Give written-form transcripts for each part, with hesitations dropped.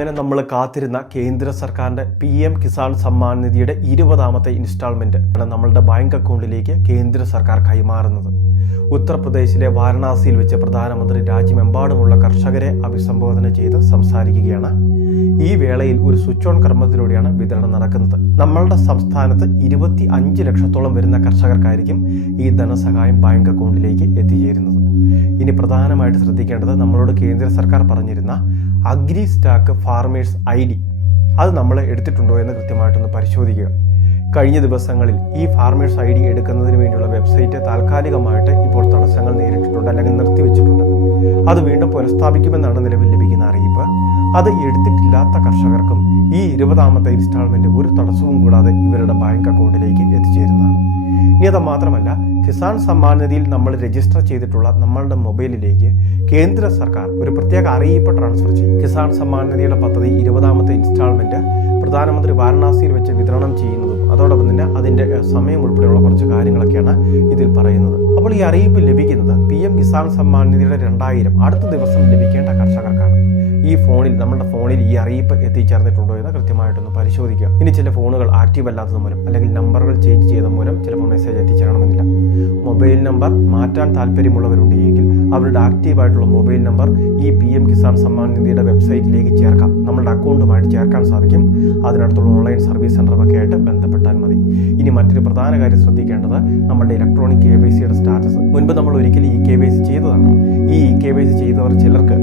അങ്ങനെ നമ്മൾ കാത്തിരുന്ന കേന്ദ്ര സർക്കാരിൻ്റെ PM കിസാൻ സമ്മാൻ നിധിയുടെ 20ാമത്തെ ഇൻസ്റ്റാൾമെൻറ്റ് ആണ് നമ്മളുടെ ബാങ്ക് അക്കൗണ്ടിലേക്ക് കേന്ദ്ര സർക്കാർ കൈമാറുന്നത്. ഉത്തർപ്രദേശിലെ വാരണാസിയിൽ വെച്ച് പ്രധാനമന്ത്രി രാജ്യമെമ്പാടുമുള്ള കർഷകരെ അഭിസംബോധന ചെയ്ത് സംസാരിക്കുകയാണ്. ഈ വേളയിൽ ഒരു സ്വിച്ച് ഓൺ കർമ്മത്തിലൂടെയാണ് വിതരണം നടക്കുന്നത്. നമ്മളുടെ സംസ്ഥാനത്ത് 25 ലക്ഷത്തോളം വരുന്ന കർഷകർക്കായിരിക്കും ഈ ധനസഹായം ബാങ്ക് അക്കൗണ്ടിലേക്ക് എത്തിച്ചേരുന്നത്. ഇനി പ്രധാനമായിട്ട് ശ്രദ്ധിക്കേണ്ടത്, നമ്മളോട് കേന്ദ്ര സർക്കാർ പറഞ്ഞിരുന്ന അഗ്രി സ്റ്റാക്ക് ഫാർമേഴ്സ് ID അത് നമ്മൾ എടുത്തിട്ടുണ്ടോ എന്ന് കൃത്യമായിട്ടൊന്ന് പരിശോധിക്കുക. കഴിഞ്ഞ ദിവസങ്ങളിൽ ഈ ഫാർമേഴ്സ് ID എടുക്കുന്നതിന് വേണ്ടിയുള്ള വെബ്സൈറ്റ് താൽക്കാലികമായിട്ട് ഇപ്പോൾ തടസ്സങ്ങൾ നേരിട്ടിട്ടുണ്ട്, അല്ലെങ്കിൽ നിർത്തിവെച്ചിട്ടുണ്ട്. അത് വീണ്ടും പുനഃസ്ഥാപിക്കുമെന്നാണ് നിലവിൽ ലഭിക്കുന്ന അറിയിപ്പ്. അത് എടുത്തിട്ടില്ലാത്ത കർഷകർക്കും ഈ 20ാമത്തെ ഇൻസ്റ്റാൾമെൻറ്റ് ഒരു തടസ്സവും കൂടാതെ ഇവരുടെ ബാങ്ക് അക്കൗണ്ടിലേക്ക് എത്തിച്ചേരുന്നതാണ്. ഇനി അത് മാത്രമല്ല, കിസാൻ സമ്മാൻ നിധിയിൽ നമ്മൾ രജിസ്റ്റർ ചെയ്തിട്ടുള്ള നമ്മളുടെ മൊബൈലിലേക്ക് കേന്ദ്ര സർക്കാർ ഒരു പ്രത്യേക അറിയിപ്പ് ട്രാൻസ്ഫർ ചെയ്യും. കിസാൻ സമ്മാൻ നിധിയുടെ പദ്ധതി 20ാമത്തെ ഇൻസ്റ്റാൾമെൻറ്റ് പ്രധാനമന്ത്രി വാരണാസിയിൽ വെച്ച് വിതരണം ചെയ്യുന്നതും അതോടൊപ്പം തന്നെ അതിൻ്റെ സമയം ഉൾപ്പെടെയുള്ള കുറച്ച് കാര്യങ്ങളൊക്കെയാണ് ഇതിൽ പറയുന്നത്. അപ്പോൾ ഈ അറിയിപ്പ് ലഭിക്കുന്നത് PM കിസാൻ സമ്മാൻ നിധിയുടെ 2000 അടുത്ത ദിവസം ലഭിക്കേണ്ട കർഷകർക്കാണ്. ഈ ഫോണിൽ, നമ്മുടെ ഫോണിൽ ഈ അറിയിപ്പ് എത്തിച്ചേർന്നിട്ടുണ്ടോ എന്ന് കൃത്യമായിട്ടൊന്ന് പരിശോധിക്കുക. ഇനി ചില ഫോണുകൾ ആക്റ്റീവ് അല്ലാത്തത് മൂലം അല്ലെങ്കിൽ നമ്പറുകൾ ചേഞ്ച് ചെയ്ത മൂലം ചിലപ്പോൾ മെസ്സേജ് എത്തിച്ചേരണമെന്നില്ല. മൊബൈൽ നമ്പർ മാറ്റാൻ താല്പര്യമുള്ളവരുണ്ടെങ്കിൽ അവരുടെ ആക്റ്റീവായിട്ടുള്ള മൊബൈൽ നമ്പർ ഈ PM കിസാൻ സമ്മാൻ നിധിയുടെ വെബ്സൈറ്റിലേക്ക് ചേർക്കാം. നമ്മളുടെ അക്കൗണ്ടുമായിട്ട് ചേർക്കാൻ സാധിക്കും. അതിനടുത്തുള്ള ഓൺലൈൻ സർവീസ് സെൻ്ററുമൊക്കെ ആയിട്ട് ബന്ധപ്പെട്ടാൽ മതി. ഇനി മറ്റൊരു പ്രധാന കാര്യം ശ്രദ്ധിക്കേണ്ടത്, നമ്മുടെ ഇലക്ട്രോണിക് KYCയുടെ സ്റ്റാറ്റസ്. മുൻപ് നമ്മൾ ഒരിക്കലും ഈ KYC ചെയ്തതാണ്. ഈ KYC ചെയ്തവർ ചിലർക്ക്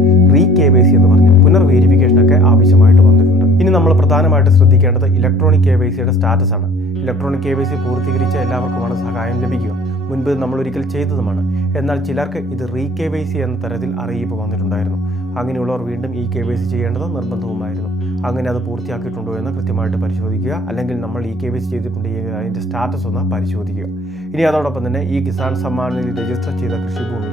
KYC എന്ന് പറഞ്ഞ് പുനർവേരിഫിക്കേഷനൊക്കെ ആവശ്യമായിട്ട് വന്നിട്ടുണ്ട്. ഇനി നമ്മൾ പ്രധാനമായിട്ട് ശ്രദ്ധിക്കേണ്ടത് ഇലക്ട്രോണിക് KYCയുടെ സ്റ്റാറ്റസ് ആണ്. ഇലക്ട്രോണിക് KYC പൂർത്തീകരിച്ച എല്ലാവർക്കുമാണ് സഹായം ലഭിക്കുക. മുൻപ് നമ്മൾ ഒരിക്കൽ ചെയ്തതുമാണ്. എന്നാൽ ചിലർക്ക് ഇത് KYC എന്ന തരത്തിൽ അറിയിപ്പ് വന്നിട്ടുണ്ടായിരുന്നു. അങ്ങനെയുള്ളവർ വീണ്ടും ഈ KYC ചെയ്യേണ്ടത് നിർബന്ധവുമായിരുന്നു. അങ്ങനെ അത് പൂർത്തിയാക്കിയിട്ടുണ്ടോ എന്ന് കൃത്യമായിട്ട് പരിശോധിക്കുക. അല്ലെങ്കിൽ നമ്മൾ KYC ചെയ്തിട്ടുണ്ടെങ്കിൽ അതിൻ്റെ സ്റ്റാറ്റസ് ഒന്ന് പരിശോധിക്കുക. ഇനി അതോടൊപ്പം തന്നെ ഈ കിസാൻ സമ്മാൻ നിധി രജിസ്റ്റർ ചെയ്ത കൃഷിഭൂമി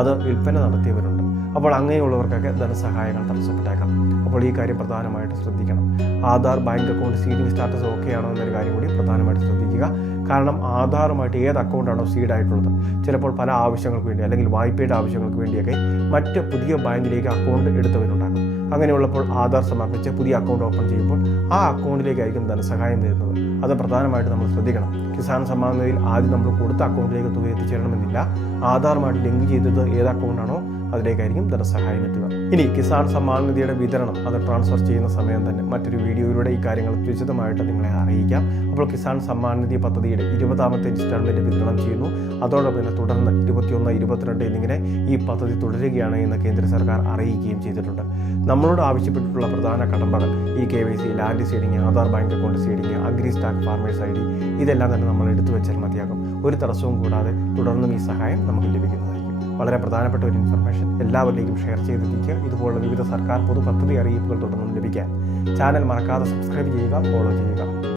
അത് വിൽപ്പന നടത്തിയവരുണ്ട്. അപ്പോൾ അങ്ങനെയുള്ളവർക്കൊക്കെ ധനസഹായങ്ങൾ തടസ്സപ്പെട്ടേക്കാം. അപ്പോൾ ഈ കാര്യം പ്രധാനമായിട്ട് ശ്രദ്ധിക്കണം. Aadhaar, bank account seeding status okay ആണോ എന്നൊരു കാര്യം കൂടി പ്രധാനമായിട്ട് ശ്രദ്ധിക്കുക. കാരണം ആധാറുമായിട്ട് ഏത് അക്കൗണ്ടാണോ സീഡായിട്ടുള്ളത്, ചിലപ്പോൾ പല ആവശ്യങ്ങൾക്ക് വേണ്ടി അല്ലെങ്കിൽ വായ്പയുടെ ആവശ്യങ്ങൾക്ക് വേണ്ടിയൊക്കെ മറ്റ് പുതിയ ബാങ്കിലേക്ക് അക്കൗണ്ട് എടുത്തവരുണ്ടാകും. അങ്ങനെയുള്ളപ്പോൾ ആധാർ സമർപ്പിച്ച് പുതിയ അക്കൗണ്ട് ഓപ്പൺ ചെയ്യുമ്പോൾ ആ അക്കൗണ്ടിലേക്കായിരിക്കും ധനസഹായം വരുന്നത്. അത് പ്രധാനമായിട്ട് നമ്മൾ ശ്രദ്ധിക്കണം. കിസാൻ സമ്മാൻ നിധിയിൽ ആദ്യം നമ്മൾ കൊടുത്ത അക്കൗണ്ടിലേക്ക് തുക എത്തിച്ചേരണമെന്നില്ല. ആധാറുമായിട്ട് ലിങ്ക് ചെയ്തത് ഏത് അക്കൗണ്ടാണോ അതിലേക്കായിരിക്കും ധനസഹായം എത്തുക. ഇനി കിസാൻ സമ്മാൻ നിധിയുടെ വിതരണം അത് ട്രാൻസ്ഫർ ചെയ്യുന്ന സമയം തന്നെ മറ്റൊരു വീഡിയോയിലൂടെ ഈ കാര്യങ്ങൾ വിശദമായിട്ട് നിങ്ങളെ അറിയിക്കാം. അപ്പോൾ കിസാൻ സമ്മാൻ നിധി പദ്ധതിയുടെ 20ാമത്തെ ഇൻസ്റ്റാൾമെൻറ്റ് വിതരണം ചെയ്യുന്നു. അതോടൊപ്പം തന്നെ തുടർന്ന് 21, 22 എന്നിങ്ങനെ ഈ പദ്ധതി തുടരുകയാണ് എന്ന് കേന്ദ്ര സർക്കാർ അറിയിക്കുകയും ചെയ്തിട്ടുണ്ട്. നമ്മളോട് ആവശ്യപ്പെട്ടിട്ടുള്ള പ്രധാന കടമ്പകൾ ഈ KYC, land seeding, Aadhaar, bank account seeding, agri stack farmers ID ഇതെല്ലാം തന്നെ നമ്മൾ എടുത്തു വെച്ചാൽ മതിയാകും. ഒരു തടസ്സവും കൂടാതെ തുടർന്നും ഈ സഹായം നമുക്ക് ലഭിക്കുന്നതായിരിക്കും. വളരെ പ്രധാനപ്പെട്ട ഒരു ഇൻഫർമേഷൻ എല്ലാവരിലേക്കും ഷെയർ ചെയ്തെത്തിക്കുക. ഇതുപോലുള്ള വിവിധ സർക്കാർ പൊതു പദ്ധതി അറിയിപ്പുകൾ തുടർന്നും ലഭിക്കാൻ ചാനൽ മറക്കാതെ സബ്സ്ക്രൈബ് ചെയ്യുക, ഫോളോ ചെയ്യുക.